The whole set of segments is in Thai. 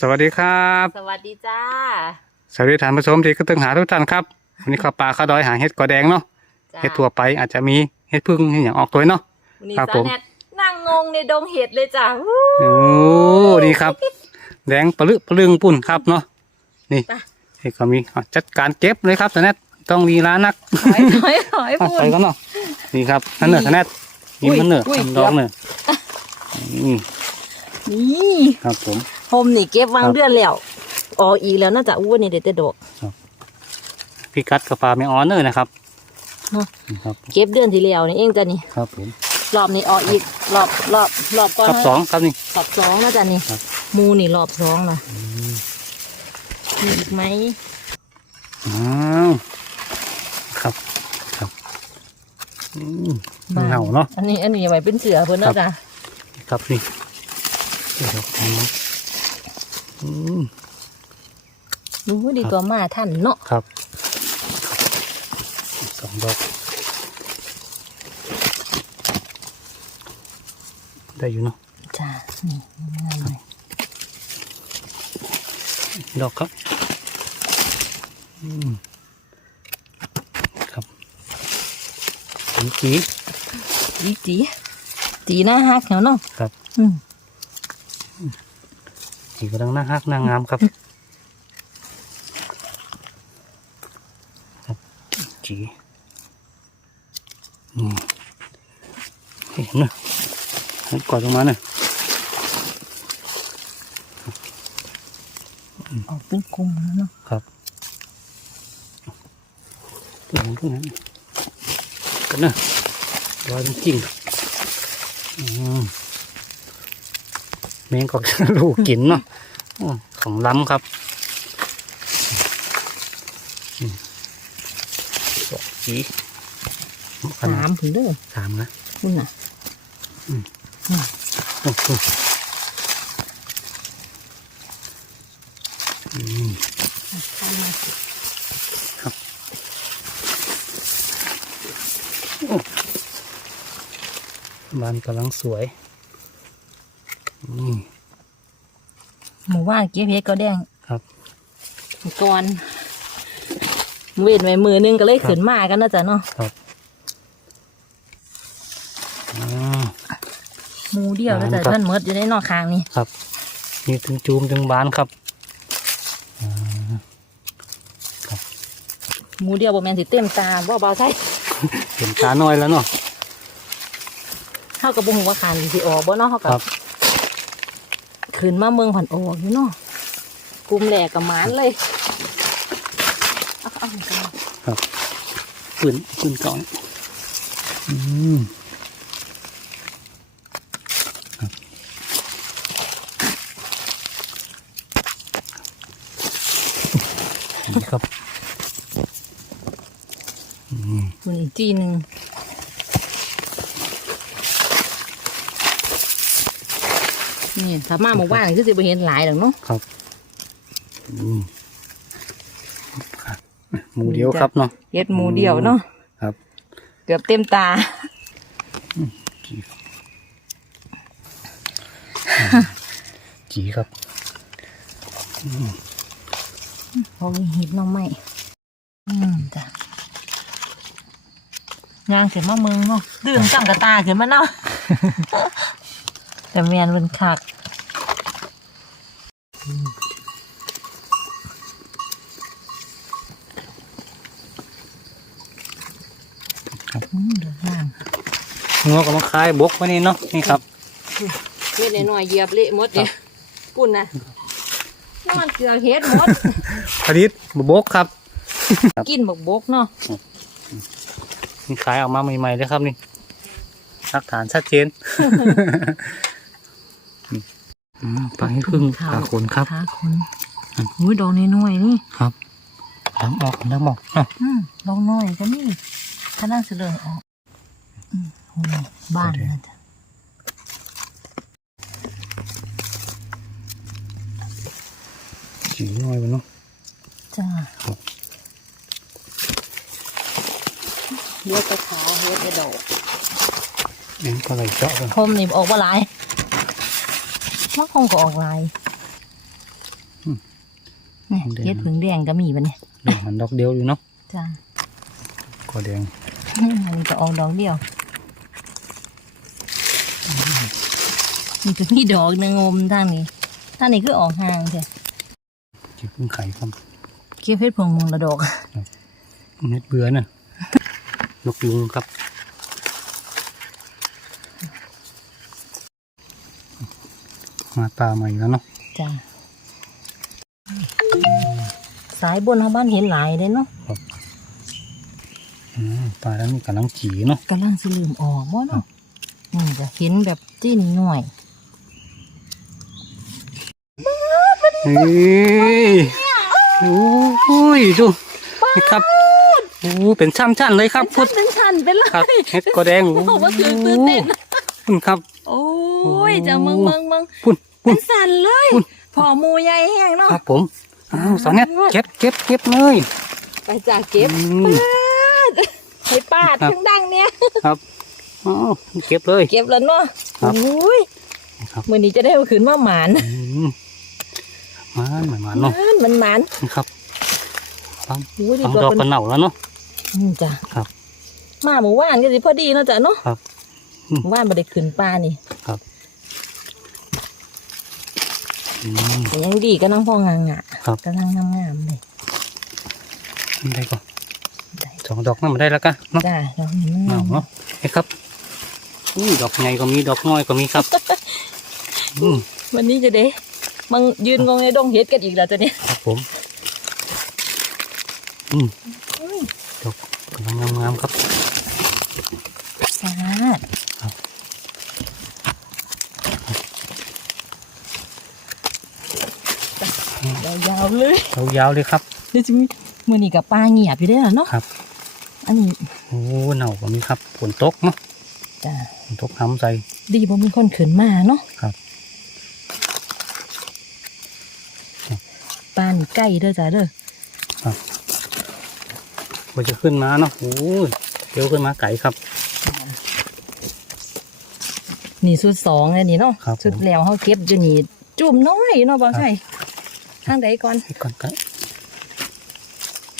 สวัสดีครับ สวัสดีจ้า สวัสดีท่านผู้ชมที่กำลังหาทุกท่านครับวันนี้เข้าป่าเข้าดอยหาเห็ดกอแดงเนาะจ้าเห็ดทั่วไปอาจจะมีเห็ดพึ่งเห็ดอย่างออกตัวเนาะ วันนี้ครับจ้าผมแนทนั่งงงในดงเห็ดเลยจ้าวู้ โอ้นี่ครับ แดงปะลึปะลึงปุ่นครับเนาะนี่ไปนี่ก็มีอะจัดการเก็บเลยครับแต่แนทต้องลีลานักถอยถอยถอยอะพูใส่นกันเนาะนี่ครับนั่นเนอะแต่แนทนี่อุ้ยมันเนอะอุ้ยดองเนอะนี่นี่ครับผม โฮมนี่เก็บวางครับเดือนแล้วออกอีกแล้วน่าจะอ้วนนี่เด็ดแต่ดอกพี่กัดกับปลาไม่ออนเนอร์นะครับเนาะนี่ครับ เก็บเดือนที่แล้วนี่เองจ้ะนี่ครับผมรอบนี้ออกอีกรอบรอบรอบก่อนรอบสองครับนี่รอบสองนะจ้ะนี่ครับหมูนี่รอบสองล่ะมีอีกไหมอ้าวครับครับอืมเหงาเนาะอันนี้อันนี้ไว้เป็นเสือเพิ่นเนาะจ้ะครับนี่เดี๋ยว ดูดีตัวมาท่านเนาะครับสองดอกได้อยู่เนาะจ้านี่งามๆเลยดอกครับอืมครับจีจีจีจีจีหน้าฮักเนาะครับ อืม จีกำลังน่าฮักน่างามครับครับจีอืมเห็นนะให้กอดลงมาหน่อยออกเป็นกลุ่มแล้วเนาะครับตรงนั้นตรงนั้นกันนะรอยจริงๆอืม แมงกอกลูกกินเนาะอืมของล้ำครับอืมดอกสีขนาสาดมถึงเด้อสามนะคุณน่ะโอ้โหอืมบานกำลังสวยอืม ห มู่ว่านเก็บเห็ดก็แดงครับก่อนเว้นไว้มือนึงก็เลยขึ้นมากันเนาะจ้ะเนาะอ่าหมูเดียวแล้วจ้ะครับท่านเมดอยู่ในนอกคางนี่ครับมีถึงจูมถึงบานครับหมูเดียวบ่แม่นสิเต็มตาบ่เบาใช่เห็นตาน้อยแล้วเนาะเฮากับบ่ฮู้ว่าคางสิออกบ่เนาะเฮาคก็รับ ขึ้นมาเมืองผ่อนออกอยู่เนาะกลุ่มแหลกกับหมานเลยเอาเอาเอาปืนปืนก่อนอืมครับนี่ครับอืมคุณอีกทีหนึง นี่ถ้ามาหมู่บ้านคือสิบ่เห็นหลายดอกเนาะครับอืมครับหมูเดียวครับเนาะเฮ็ดหมูเดียวเนาะครับ เกือบเต็มตาจีครับพอมีเห็ดหน้องใหม่อืมจ้ะงานเสร็จมาเมืองเนาะดื่มจังกระตาขึ้นมาเนาะแต่แมนเป็นคัก ครับ อืมเดือดร้อน งอกกำลังคายบกไว้นี่เนาะนี่ครับเม็ดน้อยๆเหยียบเละหมดเนี่ยปุ่นนะนอนเกลือเฮ็ดหมดผลิตบกครับ กินบกบกเนาะนี่ขายออกมาใหม่ๆเลยครับนี่หลักฐานชัดเจนอืมปลาให้พึ่งปลาขนครับขาคนอุ้ยดอกน้อยๆนี่ครับล้างออกล้างออกอะอืมดอกน้อยก็มีถ้านั่งเสลือออกอืมโอ้ย บ้านนะจ๊ะสีน้อยไปเนาะจ้าครับเลือดไปขาเลือดไปดอกเอ็นก็ไหลเจาะกันคมนี่ออกว่าหลายมันคงก็ออกหลายนี่แดงเฮ็ดผึ่งแดงก็มีบัดนี้เดี๋ยวมันดอกเดียวอยู่เนาะจ้าก็แดงอันนี้ก็ออกดอกเดียว นี่ก็มีดอกหนึงงมทางนี้ทางนี้คือออกห่างใช่จิบพึ่งไข่ครับเก็บเฮ็ดผงมงละดอกเม็ดเบื่อน่ะนกยุงครับมาตาใหม่แล้วเนาะจ้าสายบนของบ้านเห็นหลายเลยเนาะอืมปลาแล้วนี่กำลังจีเนาะกำลังสิลืมออกว่าเนาะนี่จะเห็นแบบจิ้นหน่อย เฮ้ยโอ้ยดูนี่ครับโอ้เป็นช่ำๆเลยครับพุดเป็นชันเป็นไรครับเฮ็ดก็แดงบอกว่าตื่นตื่นเต้นคุณครับ โอ้ยจะมึงมึงมึงพุ่นเป็พุ่นนสันเลยพุ่นพอหมูใหญ่แห้งเนาะครับผมอ้าวสอนเน็ตเก็บเก็บเก็บเลยไปจากเก็บอืมให้ปาดครับทั้งดังเนี่ยครับอ้าวเก็บเลย เก็บแล้วเนาะครับโอ้ยครับมื่อนี้จะได้เอาขืนมาหมานอื มมันเหมือนมันเนาะมันมันหมานนี่ครับโอ้ยดีสองกว่าดอกเป็ก็นเหน่าแล้วเนาะอืมจ้ะครับ มาหมู่ว่านก็สิพอดีเนาะจ้ะเนาะครับอืมหมู่ว่านมาได้ขืนปลานี่อืมแต่ยังดีก็นั่งพองางอะครับกำลังงามๆเลยได้ก็ได้สองดอกนั่นมาได้แล้วกันเนาะจ้ะดอกนี้มันเหน่างามเนาะนี่ครับอุ้ยดอกใหญ่ก็มีดอกน้อยก็มีครับอืมวันนี้จะได้ มังยืนงงในดงเฮ็ดกันอีกแล้วจ้ะเนี่ยครับผม อืมดอกกำลังงามๆครับสาดครับยาวๆเลยยาวๆเลยครับเดี๋ยวจะมีมือนี้กับปลาเงียบอยู่ได้อล่ะเนาะครับ อันนี้โอ้เหน่าก็มีครับฝนตกเนาะจ้ะฝนตกน้ำใส่ดีบ่มีคนขืนมาเนาะครับ ปลา นี่ใกล้เด้อจ้ะเด้อพอจะขึ้นมาเนาะโอ้ยเดี๋ยวขึ้นมาไก่ครับ นี่สุดสองเลยนี่เนาะครับผมสุดแล้วเขาเก็บอยู่นี่จุ่มน้อยเนาะบางไช่ข้างใดก่อนให้ก่อนไก่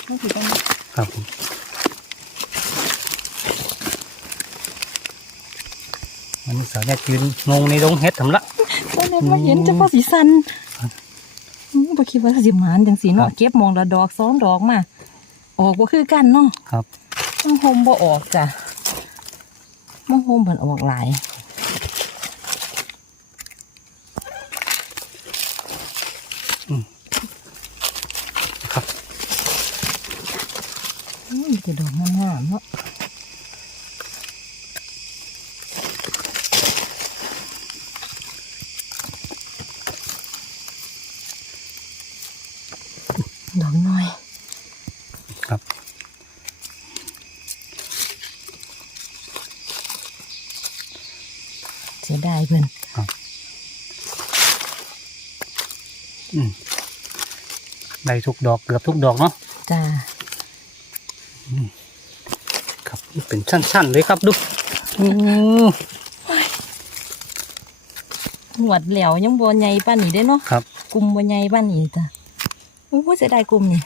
ข้างที่ก่อนครับผมมันนี้สาวแยกยืนงงในดงเฮ็ดทำละโอ้ยเนี่ยมาเห็นจะพอสีสันครั บอืมบ่คิดว่าสิหมานจังสีครัเนาะบเก็บมองละดอกสองดอกมา ออกบ่คือกันเนาะครับมังโฮมบ่ออกจ้ะมังโฮมเพิ่นออกหลาย ครับ อืมแต่ดอกงามๆเนาะ ดอกน้อย ครับเสียดายเพิ่นอืมได้ทุกดอกเกือบทุกดอกเนาะจ้าครับเป็นชั้นๆเลยครับดูอือหวดแหลวยังบ่ใหญ่ปานนี้ได้เนาะครับกลุ่มบ่ใหญ่ปานนี้จ้ะโอ้ยเสียดายกลุ่มนี่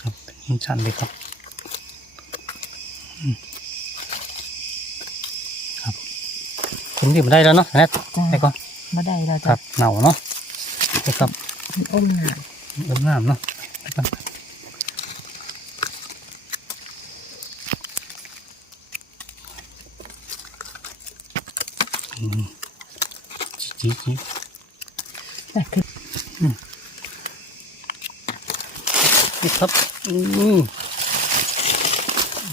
ครับเป็นชั้นๆเลยครับอืมครับคุณที่มาได้แล้วเนาะแนทจ้าได้ก่อนบ่ได้แล้วครัจ้ะบเหนาเนาะได้ครับมันอมหนาเริ่มงามเนาะได้ก่อนอืมจีจีแต่คือ นี่ครับอืม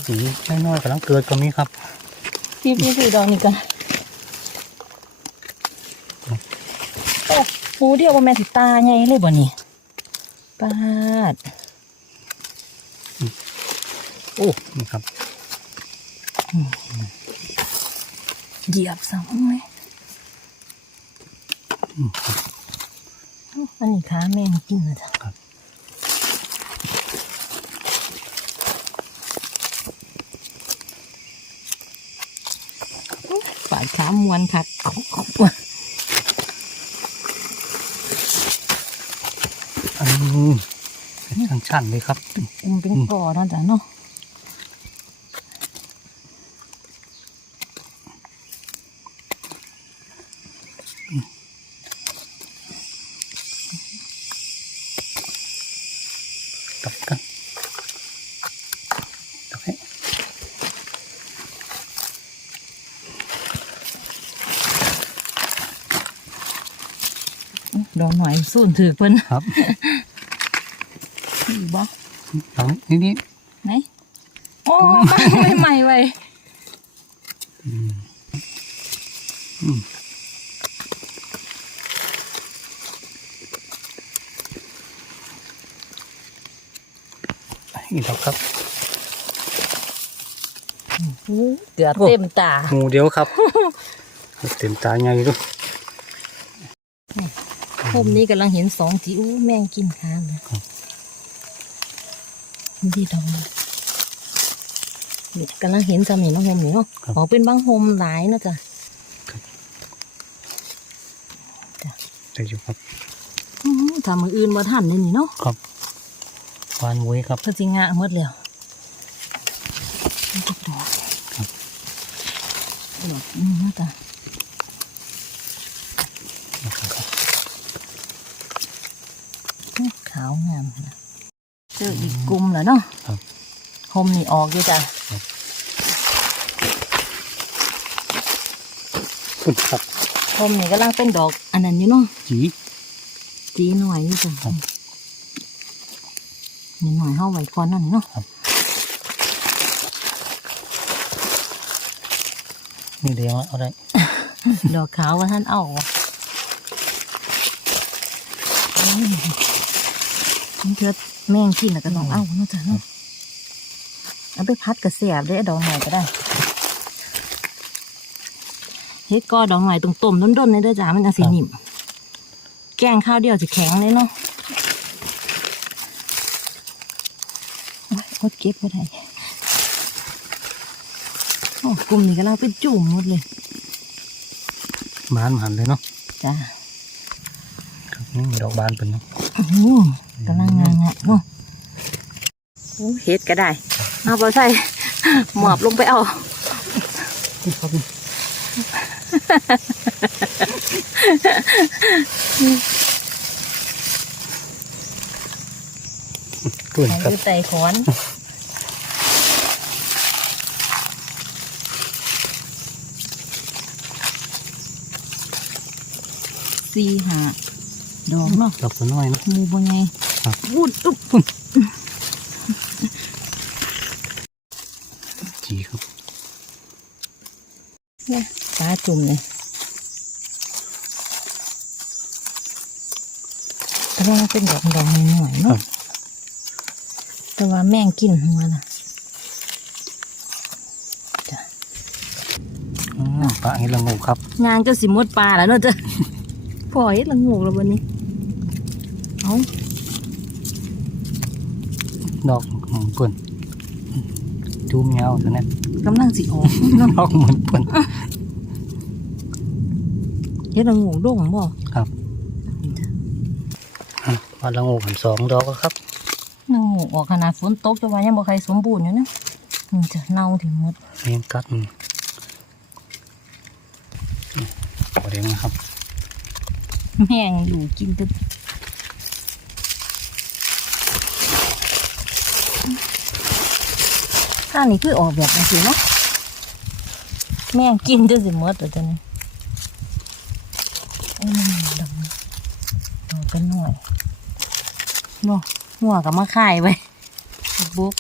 สีน้อยๆกำลังเกิดก็มีครับพี่พี่คือดอกนี่กันโอ้โหเดียวว่าแม่นสิตาใหญ่เลยบ่นี่ปาด โอ้ นี่ครับเหยียบซ้ำไหม อันนี้ขาแม่งกินนะจ๊ะครับฝาดขามวนคักมเป็นชั้นๆเลยครับอุ้มเป็นก่อเนาะจ้ะเนาะ ตับกันตับให้ดอกหน่อยสูนถือเพิ่นครับอยู่บ่หลังนี่นี่ไหนโอ้มาไม่ใหม่ไว้ อีกแล้วครับ เกือบเต็มตาหมูเดียวครับ เต็มตาใหญ่ด้วยพมนี้กำลังเห็นสองจีอู้แม่งกินข้าวเลยดีดอกนี่กำลังเห็นจำเห็นน้องโฮมนี่เนาะอ๋อเป็นบางโฮมหลายเนาะจ้ะได้อยู่ครับอื้อหือทำมืออื่นมาทันเลยนี่เนาะครับหวานมวยครับเพื่อจิงะหมดแล้วนี่ก็ดอกครับ ดอกนี่เนาะจ้ะนะครับขาวงามนะเจออีกกลุ่มแล้วเนาะครับโฮมนี่ออกอยู่จ้ะคุณครับโฮมนี่กำลังเป็นดอก อันนั้นอยู่เนาะจีจีหน่อยนี่จ้ะครับนี่หน่อยเข้าไว้ก่อนนั่นเนาะ นี่เดียวเอาได้ ดอกขาวว่าท่านเอาอะอืมมันเกิดแม่งกินแล้วก็ต้องเอาเนาะจ้ะเนาะเอาไปพัดกระเสียบได้ดอกหน่อยก็ได้เฮ็ดก็ดอกหน่อยตรงต้มๆด้นๆเลยเด้อจ้ามันจะสีนิ่มแกงข้าวเดียวจะแข็งเลยเนาะโอ๊ยอดเก็บก็ได้โอ้ กลุ่มนี้ก็ลังเป็นจุ่มหมดเลยบานหันเลยเนาะจ้าครับนี่ดอกบานเป็นเนาะโอ้โหกำลังงานงะเนาะโอ้เฮ็ดก็ได้เอาไปใส่หมอบลงไปเอาคุณใส่ครับดูใส่ขอน สี่หาดอกเนาะดอกตัวน้อยเนาะหมูบ่ไงครับวูดตุ๊บจีครับเนี่ยปลาจุ่มเลยแต่ว่ามันเป็นดอกดอกหน่อยๆครัเนาะบแต่ว่าแม่งกินหัวน่ะอืมปลาเห็ดละงูครับงานก็สิหมดปลาแล้วเนาะจ้ะ ปล่อยละงูแล้ววันนี้เอาดอกอืมเปิ่นจูมยาวตัวนี้กำลังสิออกเนาะดอกเหมือนเปิ่นเฮ็ดละงูโด่งบ่ครับอะปลาละงูหันสองดอกแล้วครับละงูออกขนาดฝนตกจะว่ายังบ่ใครสมบูรณ์อยู่นะนี่จะเน่าถึงหมดเลี้ยงกัดมันพอเดี๋ยวนะครับ แม่งอยู่กินแต่ข้านี้คือออกแบบจังซี่เนาะแม่งกินจนสิหมดแล้วจะนี่อืมดอกดอกกันหน่อยเนาะหัวกับมาข่ายไปบุ๊ก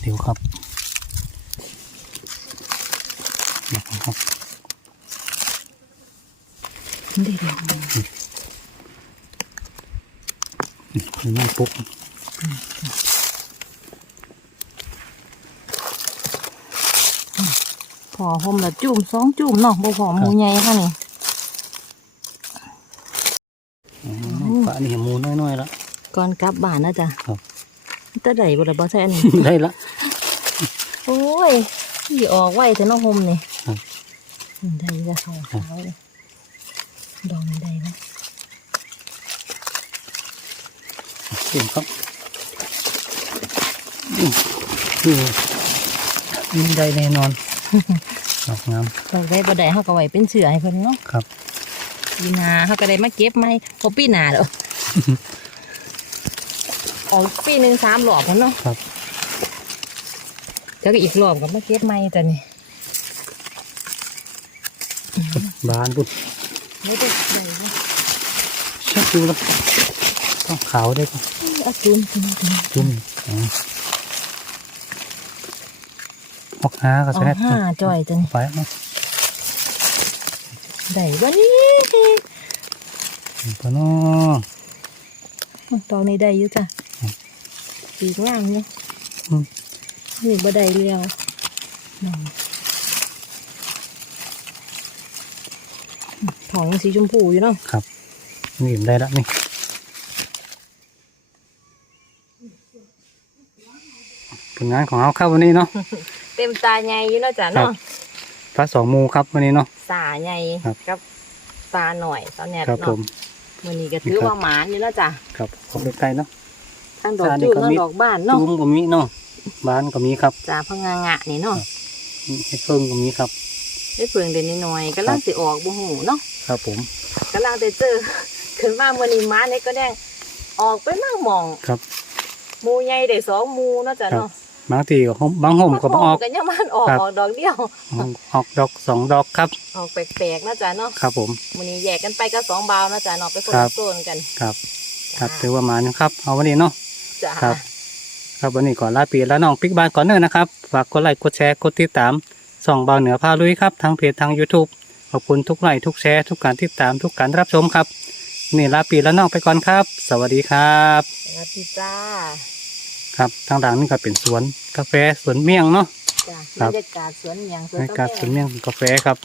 เดี๋ยวครับดอกครับ เด็ด คือไม่ปุ๊บพอผมละจุ่มสองจุ่มเนาะบ่พอหมูใหญ่ค่ะนี่อืมปลานี่หมูน้อยๆละก่อนกลับบ้านนะจ๊ะครับตะไดบ่ละบ่ใช่อันนี้ได้ละโอ้ยยี่ออกไว้แต่น้องหมนี่ครับได้จะสองขาวเลยดอง ได้ไหมเก่งครับอืมอืมนี่ได้แน่นอนดอกงามดอกได้บ่ได้เขาก็ไว้เป็นเสือให้เพิ่นเนาะครับปีหนาเขาก็ได้มาเก็บไหมพอปีหนาเด้อออกปีหนึ่งสามหลอบพุ่นเนาะครับแล้วก็อีกรอบก็มาเก็บไหมจ้ะนี่บานปุ๊บไม่ได้ได้บ่ชักดูแล้วต้องขาวได้ปะเอา จุ่มจุ่มจุ่มจุ่มอ๋อหกห้าก็เอาใช่ห้าจ่อยจ้ะนี่ไปเอาได้บ่นี่ปะเนาะตอนนี้ได้อยู่จ้ะอืมปีกงามเนี่ยอืมนี่บ่ได้เลี้ยวนั่นของสีชมพูอยู่เนาะครับนี่ได้แล้วนี่ ผลงานของเราครับวันนี้เนาะเต็มตาใหญ่อยู่เนาะจ้ะครัเนาะบพระสองหมูครับวันนี้เนาะตาใหญ่ครับกับตาหน่อยตอนเนี้ยครับผเนาะมมื้อนี้ก็ถือครับว่าหมานอยู่เนาะจ้ะครับผมใกล้ๆเนาะ ทั้งดอกตานี่จูบก็ทั้งมีดอกบ้านเนาะจูมก็มีเนาะบ้านก็มีครับจ้าพะงางะนี่เนาะให้เพิ่งก็มีครับ ได้เพิ่งเด่นน้อยๆกำลังสิออกบ่หูเนาะครับผมกำลังได้เจอขึ้นมามื้อนี้หมาเนี่ยก็แดงออกไปมากหมองครับ หมูใหญ่ได้สองหมูเนาะจ้ะเนาะ บางทีก็ห่มบางห่มก็บ่ออก กันยังมันออกครับ ออกดอกเดียว ออกดอกสองดอกครับ ออกแปลกๆเนาะจ้ะเนาะครับผมมื้อนี้แยกกันไปก็สองบาวเนาะจ้ะเนาะไปคนครัละบ โซนกันครับ ครับถือว่ามานะครับเอาวันนี้เนาะ จ้ะครับ ครับวันนี้ก่อนลาปีแล้วน้องปิ๊กบ้านก่อนเนอนะครับ ฝากกดไลค์กดแชร์กดติดตามส่องเบาเหนือพาลุยครับทางเพจทาง YouTube ขอบคุณทุกไลค์ทุกแชร์ทุกการติดตามทุกการรับชมครับนี่ลาปีแล้วน้องไปก่อนครับ สวัสดีครับ สวัสดีจ้า ครับทางหลังนี่ก็เป็นสวนกาแฟสวนเมี่ยงเนาะ จ้ะครับ บรรยากาศสวนอย่างสวนในกาการแฟสวนเมี่ยงกาแฟครับ